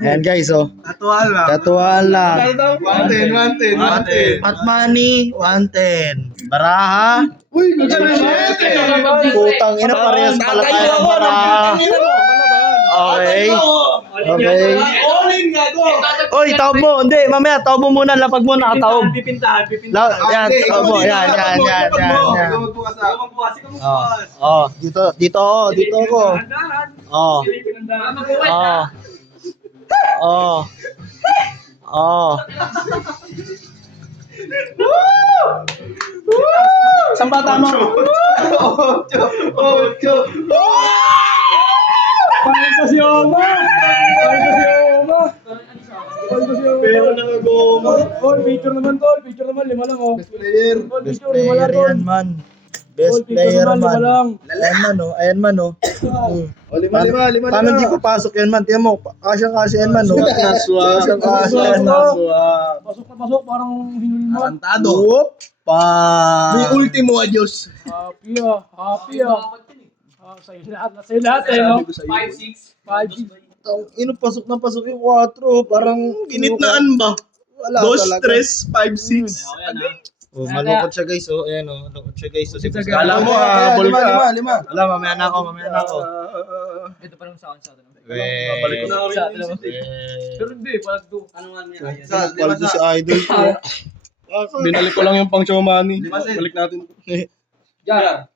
Ayan guys, oh. Katuwal lang. Katuwaan lang. 110. Hot money, 110. Baraha. Uy, good. Putang ina, parehas pala tayo ng baraha. Okay. Okay. Oy, taob mo. Hindi, mamaya, taob mo muna. Lapag mo, nakataob. Yan, taob mo. Yan. Oh, dito ako. Oh. Saan ba tama? Ocho. Pero nakagoma. Picture naman, 5 lang oh. Best player. Best player yan, man. Best player man. Ayan man, oh. Lima. Paano hindi papasok yan, man? Tiyan mo, kasya yan, man, oh. Kasya yan, man. Pasok, parang hinulman. Tarantado. Whoop! May ultimo adios. Happy ah. Sa'yo lahat eh, no? 5-6. Ino, pasok na pasok yung 4. Parang Ginitnaan ba? wala Dos, talaga. tres, 5-6. Oh, malungkot siya, guys, oh. Ayan, oh. Malungkot siya, guys. So, Kala mo, habol ka. Lima. Wala, mamaya na ako. Ito pa lang sa akin sa atin. Babalik ko na ako sa atin. Pero hindi, palag do. Ano nga niya? Paldo si Idol ko. Binalik ko lang yung pang show money. Balik natin. Jar.